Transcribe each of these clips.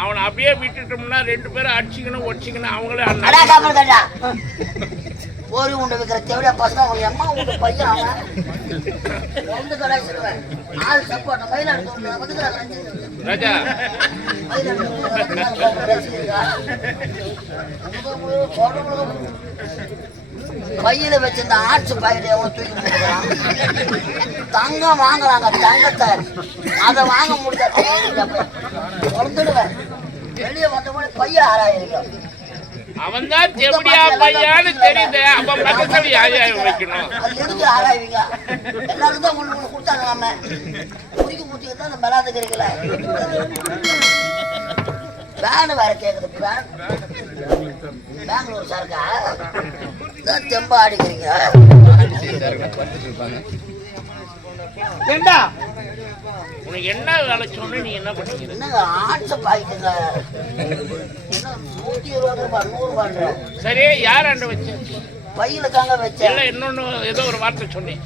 அவனை அப்படியே விட்டுட்டோம்னா 2 பேரும் அடிச்சுக்கணும் ஒடிச்சுக்கணும் அவங்களே ஒரு உண்டு வைக்கிற தேவையா பசங்க அவங்க அம்மா உங்க பையன் அவன் வந்து கலாய்ச்சிடுவேன் ஆள் சப்போர்ட் மயில எடுத்து ராஜா கையில வச்சிருந்த ஆட்சி பாக்கெட் எவ்வளவு தூக்கி போடுறான் தங்கம் வாங்குறாங்க தங்கத்தை அதை வாங்க முடியாது குழந்துடுவேன் வெளியே வந்த போது பையன் 6000 அவன் தான் எப்படியா பையான்னு தெரியுது அவன் பக்கத்துல யாரையும் வைக்கணும் அது எதுக்கு ஆராய்வீங்க எல்லாரும் தான் உங்களுக்கு கொடுத்தாங்க நம்ம குடிக்க முடிச்சுட்டு தான் அந்த மெலாத கிடைக்கல வேன் வேற கேக்குது பெங்களூர் சாருக்கா தெம்பா ஆடிக்கிறீங்க உனக்கு என்ன வேலை சொன்ன நீ என்ன பண்ணிக்கிற என்னங்க ஆட்ச பாய்க்குங்க என்ன 120 ரூபாய் 100 ரூபாய் சரி யார் அண்ட வச்சு பையில தாங்க வச்சேன் இல்ல இன்னொன்னு ஏதோ ஒரு வார்த்தை சொன்னேன்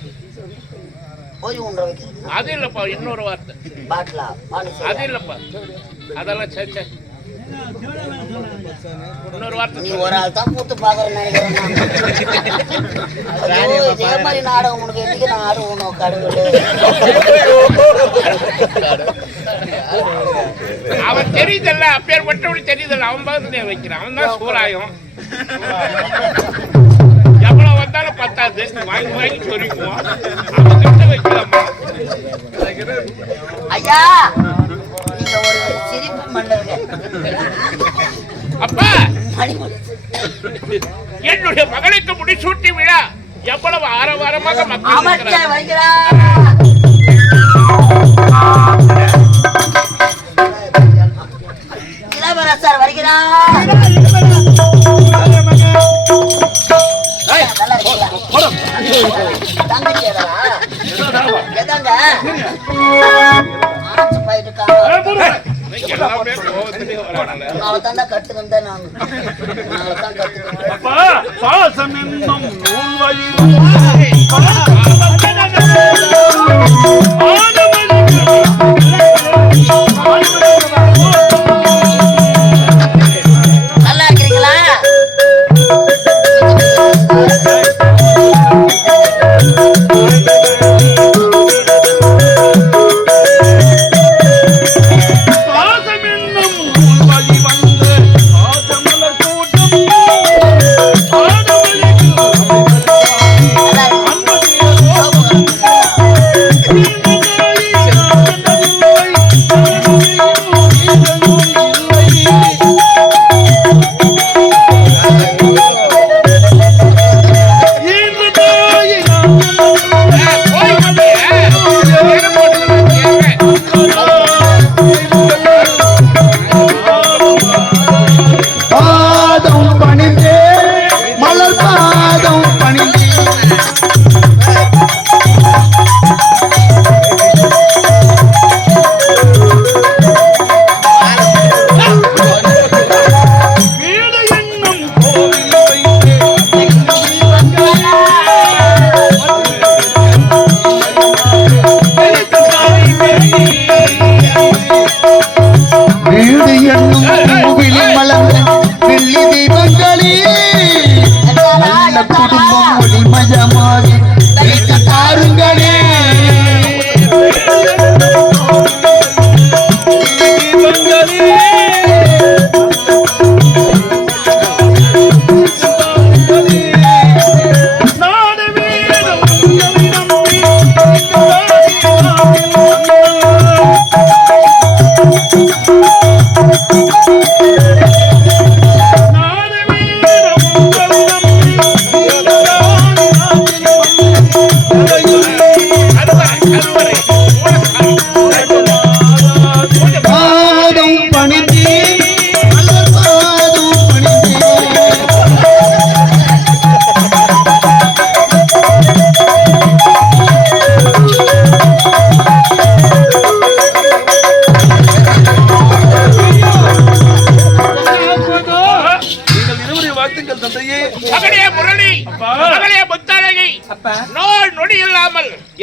போய் உண்ட வைக்கிறது அது இல்லப்பா இன்னொரு வார்த்தை பாட்லா அது இல்லப்பா அதெல்லாம் சே இன்னொரு வார்த்தை நீ ஒரு ஆள் தான் கூத்து பாக்குறேன் இதே மாதிரி நாடகம் உனக்கு எதுக்கு நான் ஆடுவோம் கடவுள் அவன் தெரியுதல்ல அப்பேர் பட்டவனுக்கு தெரியுதல்ல அவன் பார்த்து வைக்கிறான் அவன் தான் சூறாயும் எவ்வளவு வந்தாலும் பத்தாது வாங்கி வாங்கி சொல்லிக்குவோம் அவன் கிட்ட வைக்கலாமா ஐயா நீங்க ஒரு சிரிப்பு மன்னர்கள் அப்பா என்னுடைய மகளுக்கு முடிசூட்டி விழா எவ்வளவு ஆரவாரமாக மக்கள் வருகிறார் இளவரசர் வருகிறார் தங்கச்சி எதாங்க அவதான் கட்டுக்கிட்ட நான் பாசம் என்னும் நல்லா இருக்கிறீங்களா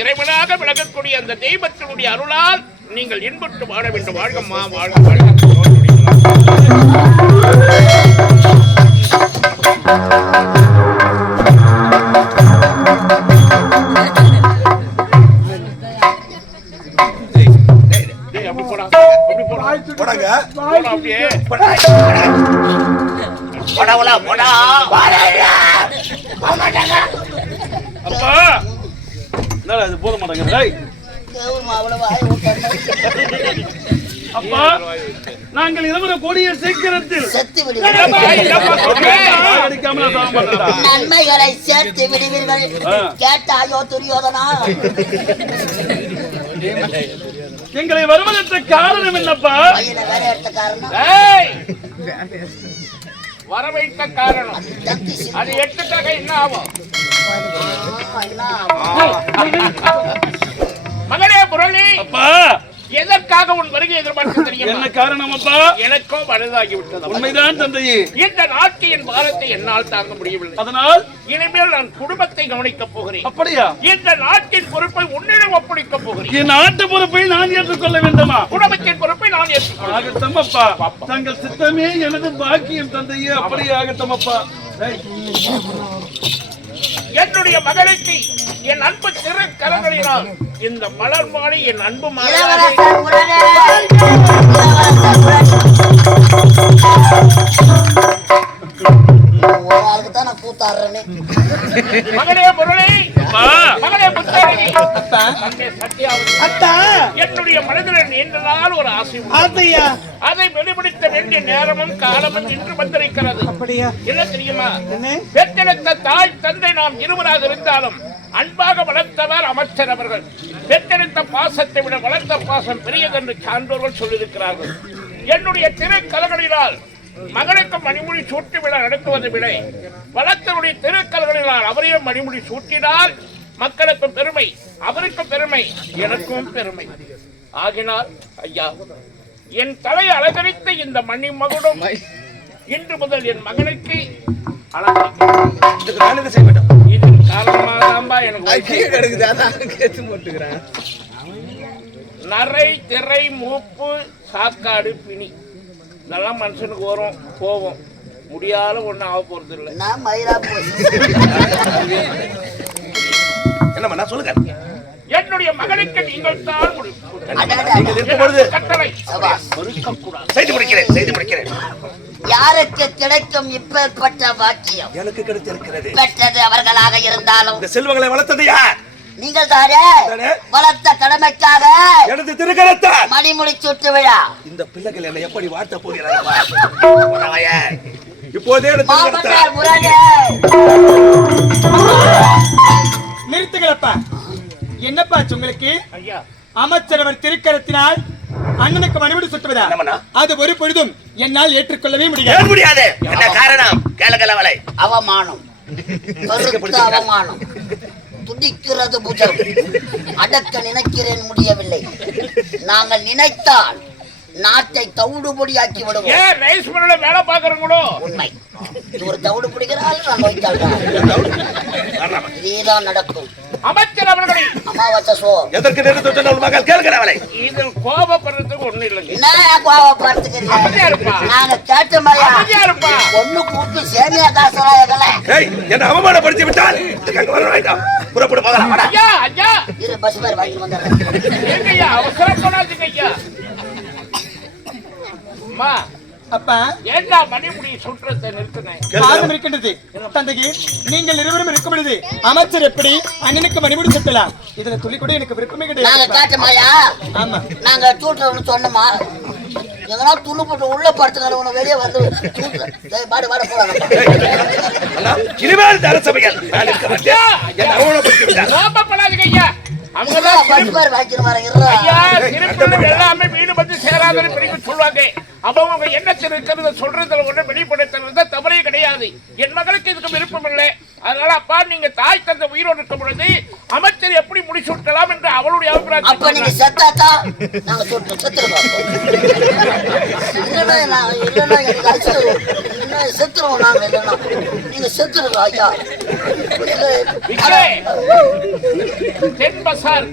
இறைவனாக விளங்கக்கூடிய அந்த தெய்வத்தினுடைய அருளால் நீங்கள் இன்புற்று வாழ வேண்டும். வாழ்கம்மா வாழ்க வாழ்க. அப்பா அது போத மாட்டாங்க. அப்பா நாங்கள் இருவரும் கூடிய சீக்கிரத்தில் செத்து விடுவீர்கள், நன்மைகளை சேர்த்து விடுவீர்கள். கேட்டாயோ துரியோதனா? எங்களை வருவதற்கு காரணம் என்னப்பா? வேற எடுத்த காரணம் வர வைத்த காரணம் அது எடுத்துட்டாக என்ன ஆகும்? மகனே முரளி, அப்பா எதற்காக உன் வருகை எதிர்பார்க்க தெரியும்? என்ன காரணம் அப்பா? எனக்கும் பழுதாகி விட்டது. உண்மைதான் தந்தையே. இந்த நாட்டின் பாரத்தை என்னால் தாங்க முடியவில்லை. அதனால் இனிமேல் நான் குடும்பத்தை கவனிக்கப் போகிறேன். அப்படியா? இந்த நாட்டின் பொறுப்பை உன்னிடம் ஒப்படைக்கப் போகிறேன். என் நாட்டு பொறுப்பை நான் ஏற்றுக்கொள்ள வேண்டுமா? குடும்பத்தின் பொறுப்பை நான் ஏற்றுக்கொள்ள. ஆகட்டும் அப்பா, தங்கள் சித்தமே எனது பாக்கியம் தந்தையே. அப்படியே ஆகட்டும் அப்பா. என்னுடைய மகளுக்கு என் அன்பு திரு கரங்களினால் இந்த மலர் மாடி என் அன்பு மகளை மகனே முரளி, மகனே புத்தாரி, என்னுடைய மனதில் நீண்ட நாள் ஒரு ஆசை, அதை வெளிப்படுத்த வேண்டிய நேரமும் காலமும் இன்று வந்திருக்கிறது. என்ன தெரியுமா? பெற்றெடுத்த தாய் தந்தை நாம் இருவராக இருந்தாலும் அன்பாக வளர்த்தவர் அமைச்சர் அவர்கள். பெற்றெடுத்த பாசத்தை விட வளர்த்த பாசம் பெரியதென்று சான்றோர்கள் சொல்லியிருக்கிறார்கள். என்னுடைய திருக்கலங்களினால் மகனுக்கு மணிமுடி சூட்டி விழா நடத்துவதை விட வளர்த்தருடைய திருக்கல்களினால் அவரையும் மணிமுடி சூட்டினால் மக்களுக்கும் பெருமை, அவருக்கும் பெருமை, எனக்கும் பெருமை. ஆகினால் ஐயா, என் தலை அலங்கரித்த இந்த மணி மகுடம் இன்று முதல் என் மகனுக்கு இதன் காரணமாக எனக்கு நரை திரை மூப்பு சாக்காடு பிணி இதெல்லாம் மனுஷனுக்கு வரும், போவோம். முடியாத ஒண்ணு ஆக போறது இல்லை. என்ன சொல்லுங்க. என்னுடைய மகனுக்கு நீங்கள் தான் கட்டளை செய்து முடிக்கிறேன். யாருக்கு கிடைக்கும் இப்பேற்பட்ட பாக்கியம்? எனக்கு கிடைத்திருக்கிறது. பெற்றது அவர்களாக இருந்தாலும் இந்த செல்வங்களை வளர்த்தது யார்? நீங்கள் தானே. வளர்த்த கடமைக்காக எனது திருக்கரத்தால் மணிமுடி சுட்டு விழா. இந்த பிள்ளைகள் என்னை எப்படி வாழ்த்த போகிறார்கள்? இப்போதே நிறுத்துங்களப்பா. என்னப்பா உங்களுக்கு? அமைச்சர் அவர் திருக்கரத்தினால் அண்ணனுக்கு மணிமுடி சுட்டுவதா? அது ஒரு பொழுதும் என்னால் ஏற்றுக்கொள்ளவே முடியாது. என்ன காரணம்? கேளுங்களவளை. அவமானம், அவமானம். துடிக்கிறது புஜம். அடக்க நினைக்கிறேன், முடியவில்லை. நாங்கள் நினைத்தால் நாட்டை தவிடுபொடியாக்கி விடுவோம். வேலை பாக்குறீங்களோ? உண்மை. ஒரு தவிடு பிடிக்கிறாள், நான் நோய்த்தாள். இதேதான் நடக்கும். அமைச்சர் அவர்களை அமாவாசை சோ எதற்கு நிறுத்த சொன்ன மகள் கேளுகிறவளை. இதில் கோபப்படுறதுக்கு ஒண்ணு இல்லைங்க. என்ன கோபப்படுறதுக்கு? நாங்க கேட்ட மாதிரி ஒண்ணு கூட்டு சேமியா காசுல என்ன அவமானப்படுத்தி விட்டால் புறப்பட போகலாம். ஐயா ஐயா, இரு பஸ் பேர் வாங்கி வந்தாங்க. அவசரப்படாதீங்க ஐயா. அம்மா, அப்பா ஏண்டா மணிமுடி சுற்றத்தை நிறுத்தினேன்? காரணம் இருக்கின்றது தந்தையே. நீங்கள் இருவரும் இருக்கும் பொழுது அமைச்சர் எப்படி அண்ணனுக்கு மணிமுடி சுட்டலாம்? இதுல துளி கூட எனக்கு விருப்பமே கிடையாது. நாங்க காட்டுமாயா? ஆமா, நாங்க சூட்டுறோம்னு சொன்னோமா? எங்கனா துணு போட்டு உள்ள படுத்துக்கிறவன வெளியே வந்து சூட்டுற பாடு பாட போறாங்க. இனிமேல் அரசபையில் கோபப்படாதீங்க ஐயா. எல்லாமே வீடு வந்து சேராதன்னு பிரிவு சொல்லுவாங்க. அவங்க என்ன இருக்கிறத சொல்றதுல ஒண்ணு வெளிப்படுத்துறது தவறே கிடையாது. என் மகளுக்கு இதுக்கு விருப்பம் இல்லை. அதனால அப்பா, நீங்க தாய் தந்தை உயிரோடு இருக்கும் பொழுது அமைச்சர் எப்படி முடிச்சுட்டலாம் என்று அவளுடைய அபிப்பிராயம். அப்ப நீங்க செத்தாத்தா நாங்க செத்துருவோம். செத்துருவோம் நாங்க. இல்லைன்னா நீங்க செத்துருவோம் ஐயா. தென் பசார்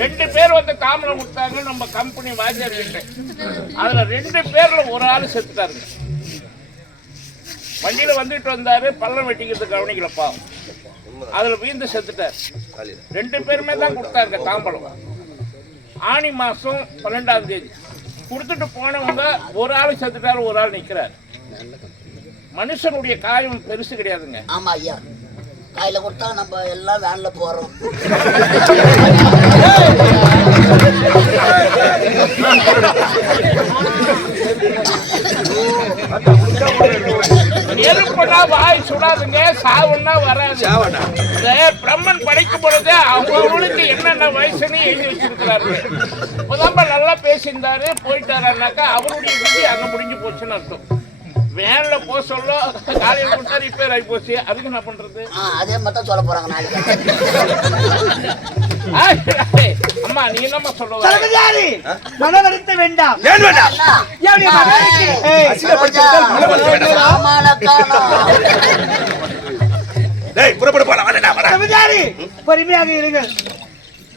2 பேர் வந்து தாம்பலம் கொடுத்தாங்க நம்ம கம்பெனி வாத்தியார் கிட்ட. அதுல 2 பேர்ல ஒரு ஆள் செத்துட்டாருங்க. வண்டியில வந்துட்டு வந்தாரு, பள்ளம் வெட்டிக்கிறது கவனிக்கலப்பா, அதுல வீழ்ந்து செத்துட்டார். 2 பேருமே தான் கொடுத்தாங்க தாம்பலம். ஆனி மாசம் 12ஆம் தேதி கொடுத்துட்டு போனவங்க ஒரு ஆள் செத்துட்டாரு, ஒரு ஆள் நிக்கிறார். மனுஷனுடைய காயம் பெருசு கிடையாதுங்க. ஆமா ஐயா, கையில கொடுத்தா நம்ம எல்லாம் வேன்ல போறோம். நெருப்புனா வாய் சுடாதுங்க, சாவுன்னா வராது. பிரம்மன் படைக்கும் பொழுது அவங்களுக்கு என்னென்ன வயசுன்னு எழுதி வச்சிருக்கிறாரு. இப்பதான் நல்லா பேசியிருந்தாரு, போயிட்டாருனாக்கா அவருடைய விதி அங்க முடிஞ்சு போச்சுன்னு அர்த்தம். வேன்ல போக சொல்ல காலையில கொடுத்தா ரிப்பேர் ஆகி போச்சு, அதுக்கு என்ன பண்றது? அதே மாதிரி தான் சொல்ல போறாங்க நாளைக்கு. அம்மா நீ என்னம்மா சொல்லுவ? மனவருத்த வேண்டாம். பொறுமையாக இருங்கள்.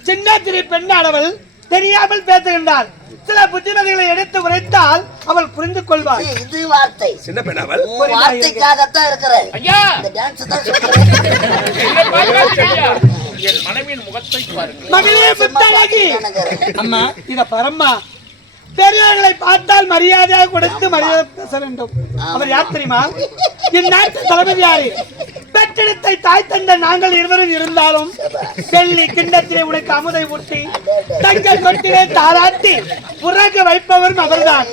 சின்ன சிறு பெண்ணானவள் தெரியாமல் பேசுகின்றாள். சில புத்திமதிகளை எடுத்து உரைத்தால் அவள் புரிந்து கொள்வாள். இது வார்த்தை சின்ன பெண்ணாவல் வார்த்தைக்காகத்தான் இருக்கிறேன். ஐயா இந்த டான்ஸ் தான் சொல்றேன். என் மனைவியின் முகத்தை பாருங்கள். மகளே புத்தகி. அம்மா இத பரம்மா, பெரியவர்களை பார்த்தால் மரியாதையாக கொடுத்து மரியாதை பேச வேண்டும். அவர் யார் தெரியுமா? இந்நாட்டு தளபதியாரு. பெற்றெடுத்தை தாய் தந்த நாங்கள் இருவரும் இருந்தாலும் வெள்ளி கிண்ணத்திலே உனக்கு அமுதை ஊட்டி தங்கள் கொட்டிலே தாராட்டி உறங்க வைப்பவரும் அவர்தான்.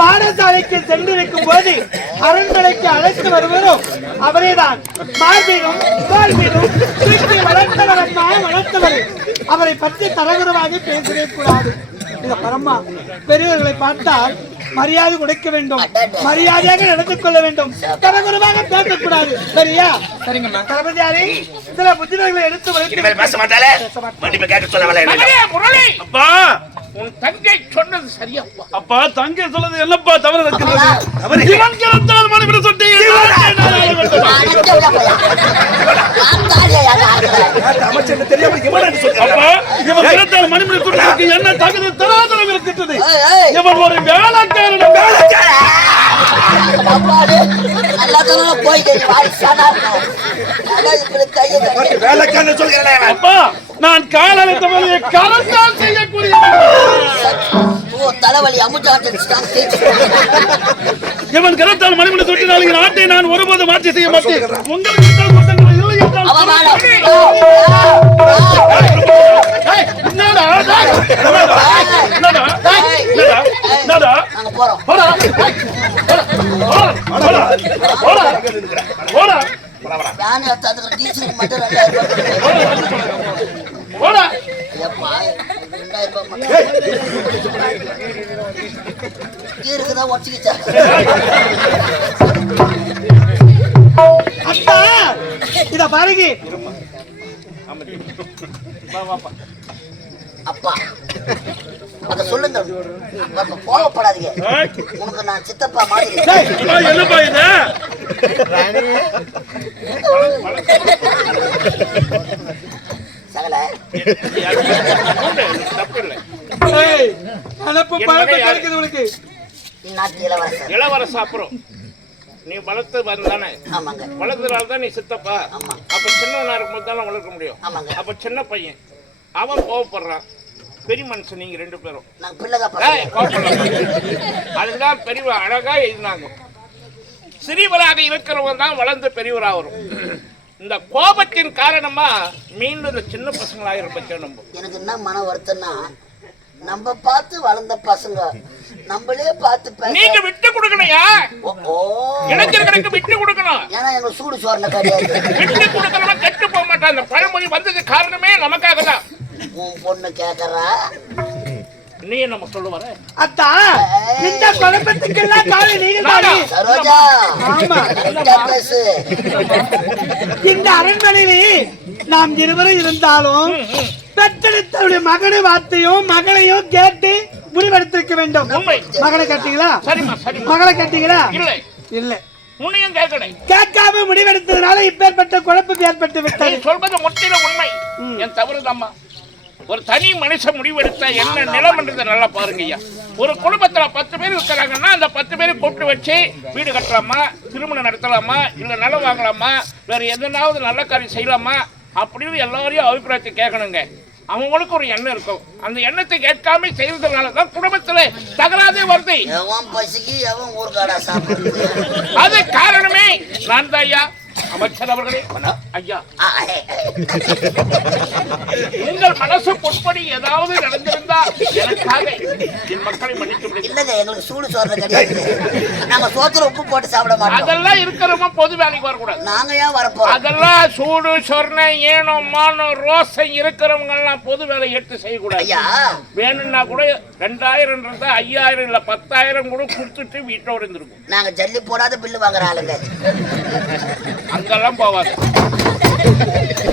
பாடசாலைக்கு சென்று வைக்கும் போது அரண்மனைக்கு அழைத்து வருவரும் அவரேதான். மார்பீடும் தோல்வீடும் தூக்கி வளர்த்தவர் அம்மா, வளர்த்தவர். அவரை பற்றி தரகுறவாக பேசவே கூடாது. இத பரம்மா, பெரியவர்களை பார்த்தால் மரியாதை கொடுக்க வேண்டும், மரியாதையாக நடந்து கொள்ள வேண்டும், தரகுறவாக பேசக்கூடாது. சரியா? சரிங்கம்மா. தளபதியாரே சில புத்திமதிகளை எடுத்து பேச மாட்டாளே, மன்னிப்பு கேட்க சொல்லவல. அப்பா உன் தங்கை சொன்னது சரியாப்பா. அப்பா தங்கை சொல்றது என்னப்பா தவறு இருக்கிறது? இவன் கிடத்தால் மனைவி சொட்டி அமைச்சர் தெரியாம இவன் சொல்றான். அப்பா இவன் கிடத்தால் மனைவி சொட்டி என்ன தகுதி தராதரம் இருக்கின்றது? இவன் ஒரு வேலைக்காரன். வேலைக்காரன் சொல்கிறேன். அப்பா நான் காலத்தை கலந்தால் செய்யக்கூடிய தலைவலி அமுட்டாட்டு. இவன் கரத்தால் மணிமணி தொட்டினால் நாட்டை நான் ஒருபோது மாற்றி செய்ய மாட்டேன். உங்களுக்கு இல்லை என்றால் இத பாருங்க. அப்பா அத சொல்லுங்க, கோவப்படாதீங்க. உனக்கு நான் சித்தப்பா மாதிரி. என்னப்பா இது? சகல இளவரச அப்புறம் நீ வளர்த்து வந்தானே, வளர்த்ததுனால்தான் நீ சித்தப்பா. அப்ப சின்னவனா இருக்கும்போது தானே வளர்க்க முடியும். அப்ப சின்ன பையன் அவன் கோவப்படுறான், பெரிய மனுஷன் நீங்க 2 பேரும். அதுதான் பெரியவ அழகா எழுதினாங்க. சிறியவராக இருக்கிறவங்க தான் வளர்ந்து பெரியவரா வரும். இந்த கோபத்தின் காரணமா மீண்டும் இந்த சின்ன பசங்களாயிரம் பச்சை. நம்ம எனக்கு என்ன மன வருத்தம்னா, நம்ம பார்த்து வளர்ந்த பசங்க நம்மளே பார்த்து நீங்க விட்டு கொடுக்கணையா? இளைஞர்களுக்கு விட்டு கொடுக்கணும். ஏன்னா எங்க சூடு சோர்ல கிடையாது. விட்டு கொடுக்கணும், கெட்டு போக மாட்டான். அந்த பழமொழி வந்தது காரணமே நமக்காக தான். உன் பொண்ணு கேக்குறா, நீ நம்ம சொல்ல வர அத்தா, இந்த குழப்பத்துக்கெல்லாம் காரணம் நீங்க தான். சரோஜா, ஆமா பேசு. இந்த அரண்மனையிலே நாம் இருவரும் இருந்தாலும் பெற்றெடுத்தவருடைய மகனை வார்த்தையும் மகளையும் கேட்டு முடிவெடுத்திருக்க வேண்டும். மகனை கேட்டீங்களா? மகளை கேட்டீங்களா? இல்லை இல்லை. உன்னையும் கேட்கலை. கேட்காம முடிவெடுத்ததுனால இப்பேற்பட்ட குழப்பம் ஏற்பட்டு விட்டது. சொல்வது முற்றிலும் உண்மை. என் தவறுதாம்மா. ஒரு தனி மனுஷன் முடிவெடுத்தா என்ன நிலம்ன்றதை நல்லா பாருங்க ஐயா. ஒரு குடும்பத்துல 10 பேர் இருக்கிறாங்கன்னா அந்த 10 பேரை கூப்பிட்டு வச்சு வீடு கட்டலாமா, திருமணம் நடத்தலாமா, இல்ல நிலம் வாங்கலாமா, வேற எதனாவது நல்ல காரியம் செய்யலாமா அப்படின்னு எல்லாரையும் அபிப்பிராயத்தை கேட்கணுங்க. அவங்களுக்கு ஒரு எண்ணம் இருக்கும். அந்த எண்ணத்தை கேட்காம செய்யறதுனாலதான் குடும்பத்துல தகராதே வருது. அது காரணமே நான் தான் ஐயா. அமைச்சர் அவர்களே, ஐயா, உங்கள் மனசு பொற்படி ஏதாவது நடந்திருந்தா எனக்காக என் மக்களை மன்னித்து இல்லங்க. எங்களுக்கு சூடு சோறு கிடையாது. நாங்க சோத்துல உப்பு போட்டு சாப்பிட மாட்டோம். அதெல்லாம் இருக்கிறவங்க பொது வேலைக்கு வரக்கூடாது. நாங்க ஏன் வரப்போம்? அதெல்லாம் சூடு சொர்ண ஏனோ மானோ ரோசை இருக்கிறவங்க எல்லாம் பொது வேலை எடுத்து செய்யக்கூடாது. ஐயா, வேணும்னா கூட 2000 இருந்தா 5000 இல்ல 10,000 கூட கொடுத்துட்டு வீட்டோட இருந்திருக்கும். நாங்க ஜல்லி போடாத பில்லு வாங்குற ஆளுங்க. அங்கெல்லாம் போவாங்க.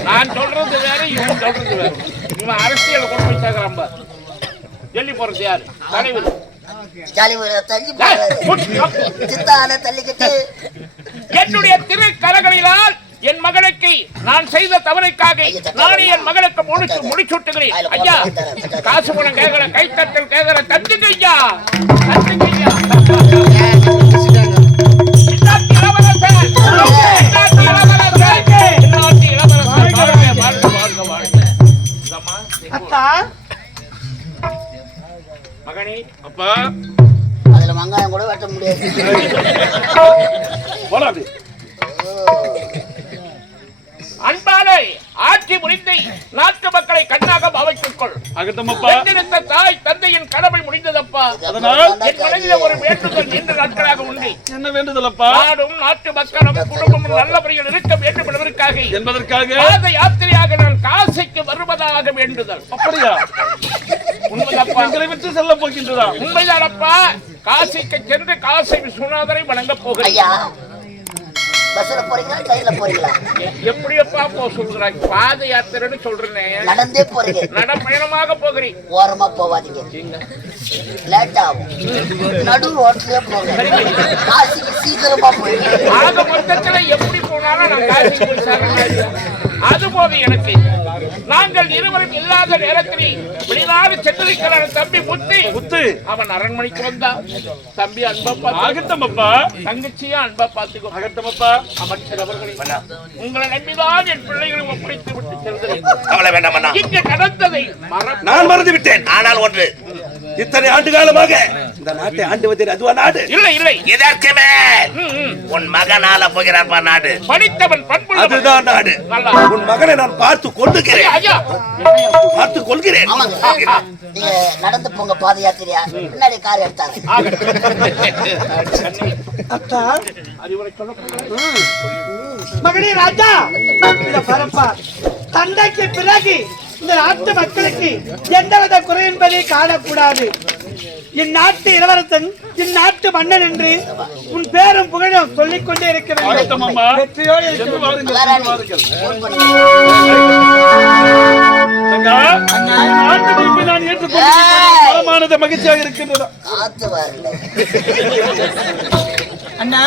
நான் சொல்றது வேற, இவன் சொல்றது வேற. இவன் அரசியல் கொண்டு போய் சேர்க்கிறான் பாரு. ஜல்லி போறது யாரு? தலைவர். என்னுடைய திருக்கரங்களினால் என் மகனுக்கு நான் செய்த தவறுக்காக நானே என் மகனுக்கு முடிச்சுட்டுகிறேன். ஐயா, காசு பணம் கேட்கிற, கைத்தட்டல் கேட்கிற, தந்துங்க ஐயா, தந்துங்க ஐயா. மகனே, அப்பா, அதுல வெங்காயம் கூட வெட்ட முடியாது. அன்பாலே ஆட்சி முடிந்தை நாட்டு மக்களை கண்ணாக பாவித்துக் கொள். பெற்றெடுத்த தாய் தந்தையின் கடமை முடிந்ததப்பா. அதனால் என் மனதிலே ஒரு வேண்டுதல் நீண்ட நாட்களாக உண்டு. என்ன வேண்டுதல் அப்பா? நாடும் நாட்டு மக்களும் குடும்பமும் நல்லபடியில் இருக்க வேண்டும் என்பதற்காக பாத யாத்திரையாக நான் காசிக்கு வருவதாக வேண்டுதல். அப்படியா? உண்மைதாப்பா. எங்களை விட்டு செல்ல போகின்றதா? உண்மைதானப்பா. காசிக்கு சென்று காசி விஸ்வநாதரை வணங்க போகிறேன். பஸ்ல போறீங்களா, ட்ரெயின்ல போறீங்களா? எப்படியப்பா போ சொல்றாங்க? பாத யாத்திரைன்னு சொல்றேன். நடந்தே போறீங்க? நடப்பயணமாக போகிறேன். ஓரமா போவாதீங்க, லேட் ஆகும். நடு ரோட்லயே போங்க. காசிக்கு சீக்கிரமா போயிடுங்க. ஆக மொத்தத்துல எப்படி போனாலும் நான் காசிக்கு போய் சேரணும். அது போது எனக்கு நாங்கள் இருவரும் இல்லாத நேரத்தில் வெளிநாடு சென்றிருக்கிற தம்பி முத்து அவன் அரண்மனைக்கு வந்தா. தம்பி அன்பா ஆகட்டமப்பா, தங்கச்சியா அன்பா பாத்துக்கோ. ஆகட்டமப்பா. அமைச்சர் அவர்களே, உங்களை நம்பிதான் என் பிள்ளைகளை ஒப்படைத்து விட்டு செல்கிறேன். கவலை வேண்டாம் அண்ணா. இங்கு நடந்ததை நான் மறந்து விட்டேன். ஆனால் ஒன்று, இத்தனை ஆண்டு காலமாக இந்த நாட்டை ஆண்டு வந்தேன். அதுவா நாடு? இல்லை. இதற்குமே உன் மகனால போகிறான்பா நாடு. படித்தவன் பண்புள்ளவன். அதுதான் நாடு. உன் மகனை நான் பார்த்து கொள்ளுகிறேன். ஐயா, பார்த்து கொள்கிறேன். நீங்க நடந்து போங்க பாத யாத்திரையா. முன்னாடி கார் எடுத்தாங்க. அத்தா, அறிவுரை சொல்ல மகனே ராஜா, இத பரப்பா. தந்தைக்கு பிறகு இந்த நாட்டு மக்களுக்கு எந்தவித குறை என்பதை காணக்கூடாது. இந்நாட்டு இளவரசன், இந்நாட்டு மன்னன் என்று உன் பேரும் புகழும் சொல்லிக் கொண்டே இருக்க வேண்டும். வெற்றியோடு நான் ஏற்றுக்கொண்டு மகிழ்ச்சியாக இருக்கின்றதா? அண்ணா,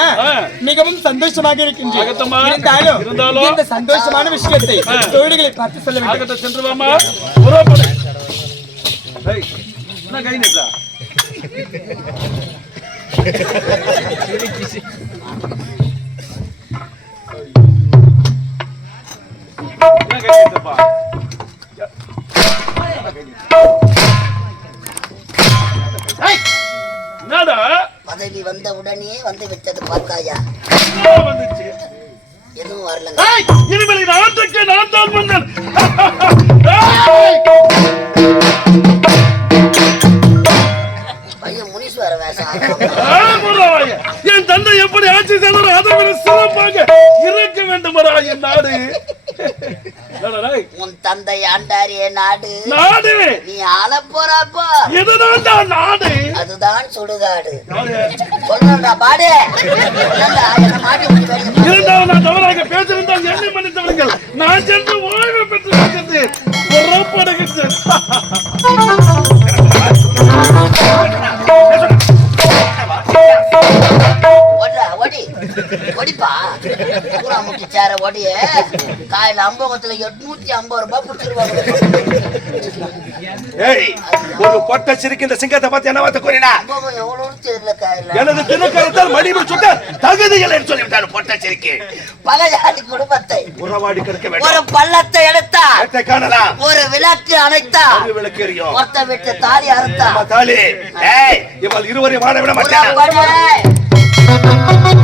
மிகவும் சந்தோஷமாக இருக்கின்றோம். இந்த சந்தோஷமான விஷயத்தை தோழிகளை பார்த்து சொல்ல வேண்டும். சென்று வாமா. கை நின்றா பதவி வந்த உடனே வந்து விட்டது பார்த்தாயா? வந்துச்சு. எதுவும் வரல. இனிமேல் நாட்டுக்கு நான் தான் வந்தேன். பையன் முனீஸ்வர வேஷம். என் தந்தை எப்படி ஆட்சி செய்தாரோ அதை விட சிறப்பாக இருக்க வேண்டும் என் நாடு. உன் தந்தை ஆண்டாரிய நாடு. நீ ஆள போறாப்போ இதுதான் நாடு. அதுதான் சுடுகாடு. சொல்றா பாடு. இருந்தாலும் நான் தவறாக பேசியிருந்தால் என்னை மன்னித்தவர்கள். நான் சென்று ஓய்வு பெற்று புறப்படுகின்றேன். ஓடி ஒடிப்பா பூரா முட்டி சேர ஓடிய காயில அம்பகத்துல 850 ரூபாய் பிடிச்சிருவாங்க. ஏய், ஒரு பொட்ட சிரிக்கு இந்த சிங்கத்தை பத்தி என்ன வார்த்தை கூறினா? அம்பகம் எவ்வளவுன்னு தெரியல காயில. எனது தினக்கரத்தால் மடிவில் சுட்ட தகுதிகள் என்று சொல்லிவிட்டாரு பொட்ட சிரிக்கு. பகையாளி குடும்பத்தை உறவாடி கிடக்க ஒரு வேண்டும். பள்ளத்தை எடுத்தா ஏத்தை காணலாம். ஒரு விளக்கு அணைத்தா ஒரு விளக்கு எரியும். ஒருத்த விட்டு தாலி அறுத்தா தாலி. ஏய், இவள் இருவரையும் வாழ விட மாட்டேன். புறப்படு.